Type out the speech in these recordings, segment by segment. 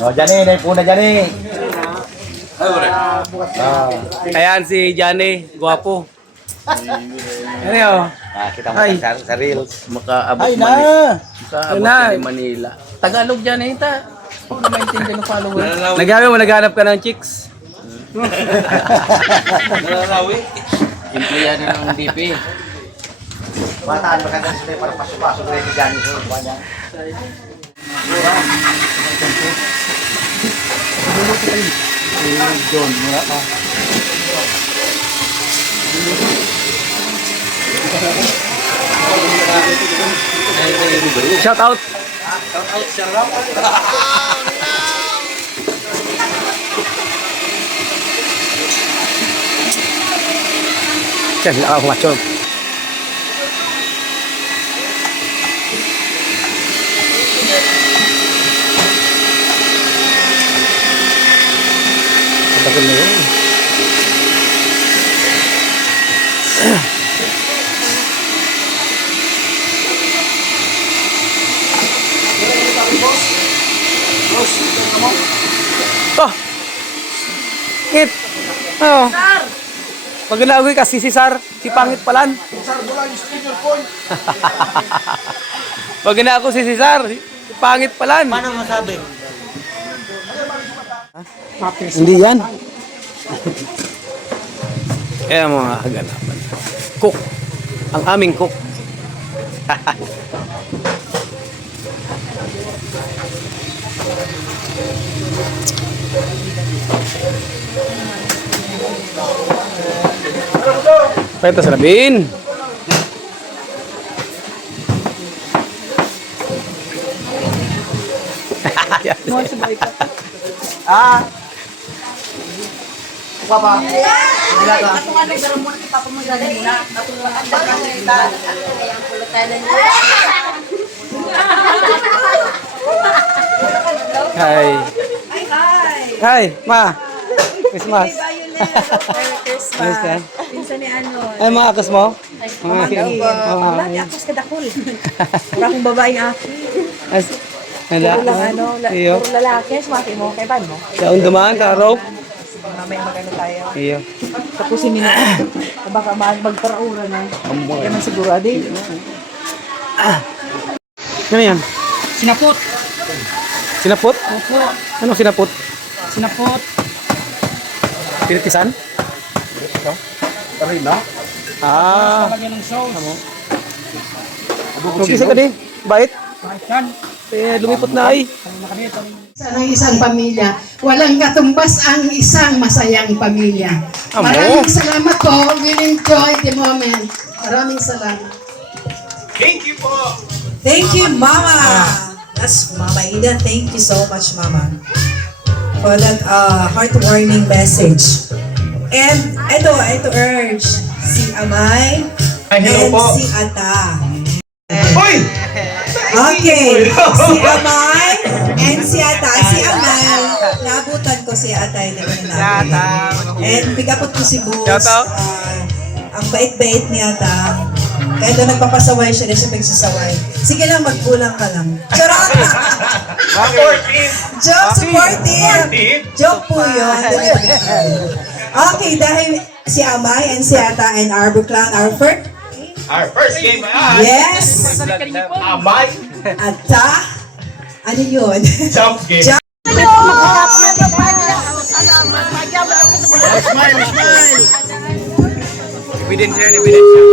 Oh, Jani, naipuna Jani. Ayan si Johnny, guwapo. Ano yun? Kita mo sa reels. Makaabot Ay Manila. na! Makaabot Ay, na. ni Manila. Tagalog dyan eh, ta. Huwag na maintindihan ng follower. Nagabi mo, naghanap ka ng chicks. Empleyado ng DP. Bataan maganda sila para pasok-pasok rin ni Jani sa upuan niya. John, mura pa. Shout out. Siya, sila ako macho. Tagal na yun. Oh! Ngit! Oh! Pag ginagawa kasi si Sar, si Pangit Palan. Sir, wala yung senior point. Pag ginagawa si Sar, si Pangit Palan. Paano masabi? Hindi yan. Kaya mga kaganapan. Cook. Ang aming cook. Pwede sa labin. Ah! Papa. Bila ka. Atong ano pero mo ni papa mo gani muna. Atong ang kita. Ang pulutan Hi. Hi. Hi, ma. Christmas. Merry Christmas. Ayos ka? Pinsan ni ano. Ay, mga akas mo? Mamagi. Mamagi ako sa kadakol. Para akong babaeng aki. As, Puro lang ano. Iyo. Puro lalaki. Sumaki mo. Kay ban mo. Sa undumaan, karaw. Mamaya magano tayo. Iyo. Tapos hindi na. Baka magparaura na. Hindi naman siguro. Adi. Ano yan? Sinapot. Sinapot? Opo. Anong sinapot? Sinapot. Pinitisan? Tarina? Ah. Lagyan ng sauce. Mag-isa ka di. Bait. Baitan. Lumipot na ay. Ng isang pamilya. Walang katumbas ang isang masayang pamilya. Amo. Maraming salamat po. We'll enjoy the moment. Maraming salamat. Thank you, Mama. That's Mama Ida. Thank you so much, Mama, for that heartwarming message. And ito urge si Amay and si Ata. Okay, si Amay and si Ata. Si Amay, naabutan ko si Ata. And bigapot ko si Boos. Ang bait-bait ni Ata. Kaya doon nagpapasaway siya, siya nagsasaway. Sige lang, magkulang ka lang. Charot! Joke, supportive! Joke po yun. Okay, dahil si Amay and si Ata and our Buklan, our first game. Yes! Amay! Ata, ano yun? Jump game! Jump. Smile! Smile! Evidence yan, evidence yan.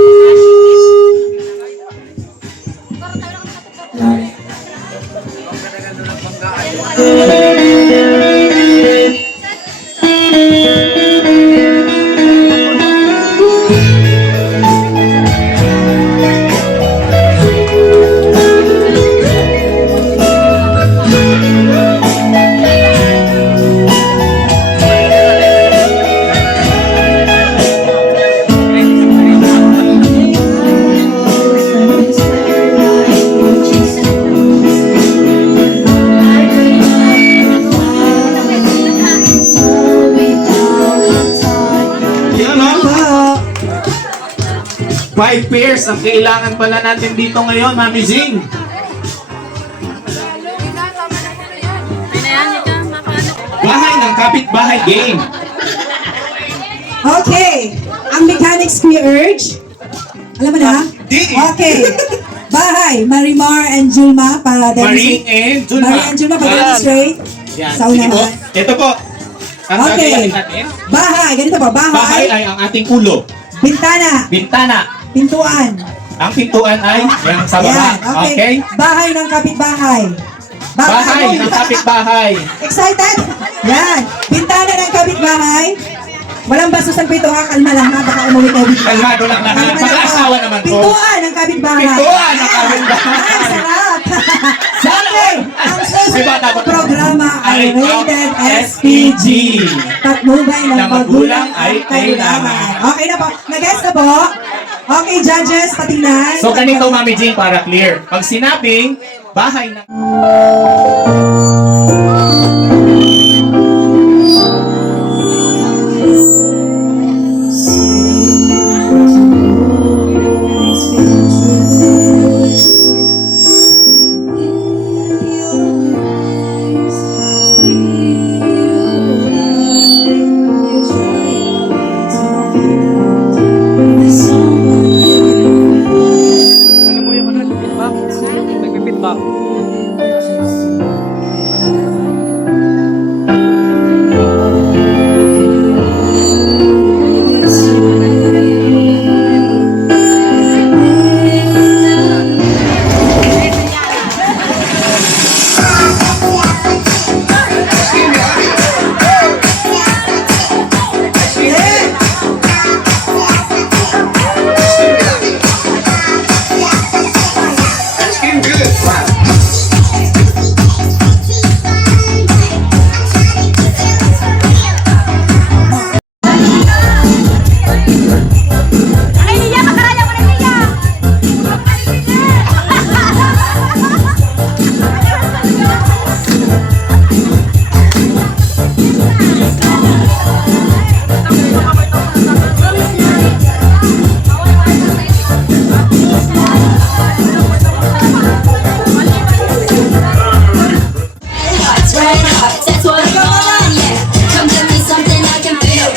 Five pairs ang kailangan pala natin dito ngayon, Mami Zing. ng kapitbahay game. Okay. Ang mechanics ko urge. Alam mo na? Di. Okay. Bahay, Marimar and Julma para Maring and Julma. Marie and Julma para demonstrate. Yan. Sa Sige po. unahan. Ito po. Ang Okay. gagawin natin. Bahay, ganito po. Bahay Bahay, ay ang ating ulo. bintana, Bintana. pintuan. Ang pintuan ay yung sa baba. Yan, Okay? Bahay ng kapitbahay. Bahay ng kapitbahay. Excited? Yan. Bintana ng kapitbahay. Walang bastos ang pito ha. Kalma lang ha. Baka umuwi kayo. Kalmado lang lahat. Kalma lang ha. Mag-asawa naman po. Pintuan ng kapitbahay. Pintuan ng kapitbahay. Ay, sarap. Sana Okay. Ang susunod na programa ay rated SPG. Patnubay ng magulang ay kailangan. Okay na po. Nag-guess na po. Okay, judges, patingnan. So ganito, Mami Jean, para clear. Pag sinabing bahay ng... Ano mo yung feedback? Nagpipitback. That's what I want, yeah. Come give me something I can feel.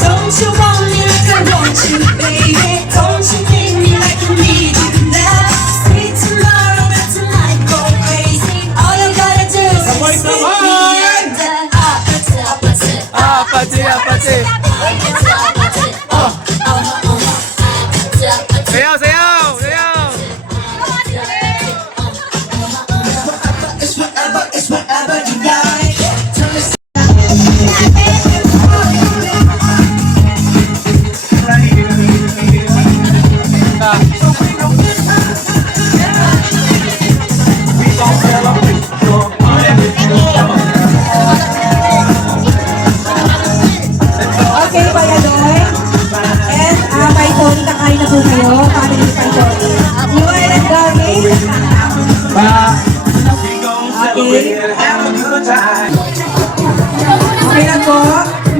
Don't you want me like I want you, baby? Don't you need me like I need you now? Say tomorrow, but tonight go crazy. All you gotta do is take me under. Sayaw, sayaw, sayaw! Okay, Kuya Doy. And kay Tony, kakain na po kayo. Family kay Tony. You are not going? Okay. Okay na po.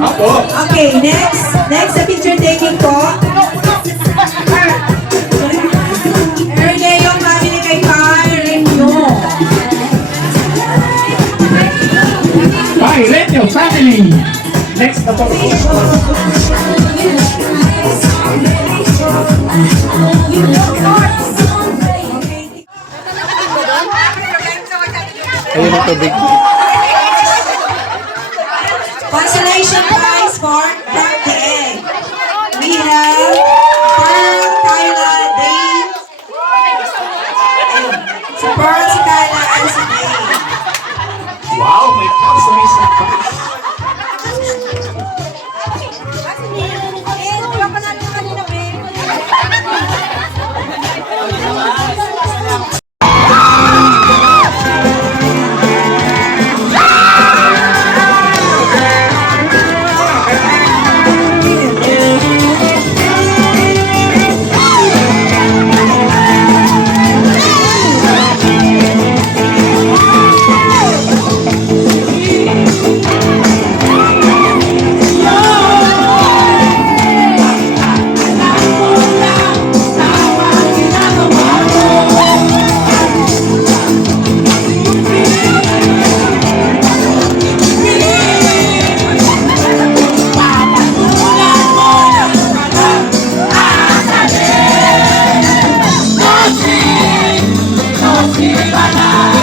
Opo. Okay, next. Next sa picture taking po. Erneo, yung family kay Erneo. Bye, Renyo family. Next na po. Ayun ang tubig. Consolation prize for Frank the Egg. We have Pearl, Kyla, Dave. Si Pearl, si Kyla, and si Dave. Wow, may consolation prize. Bye-bye.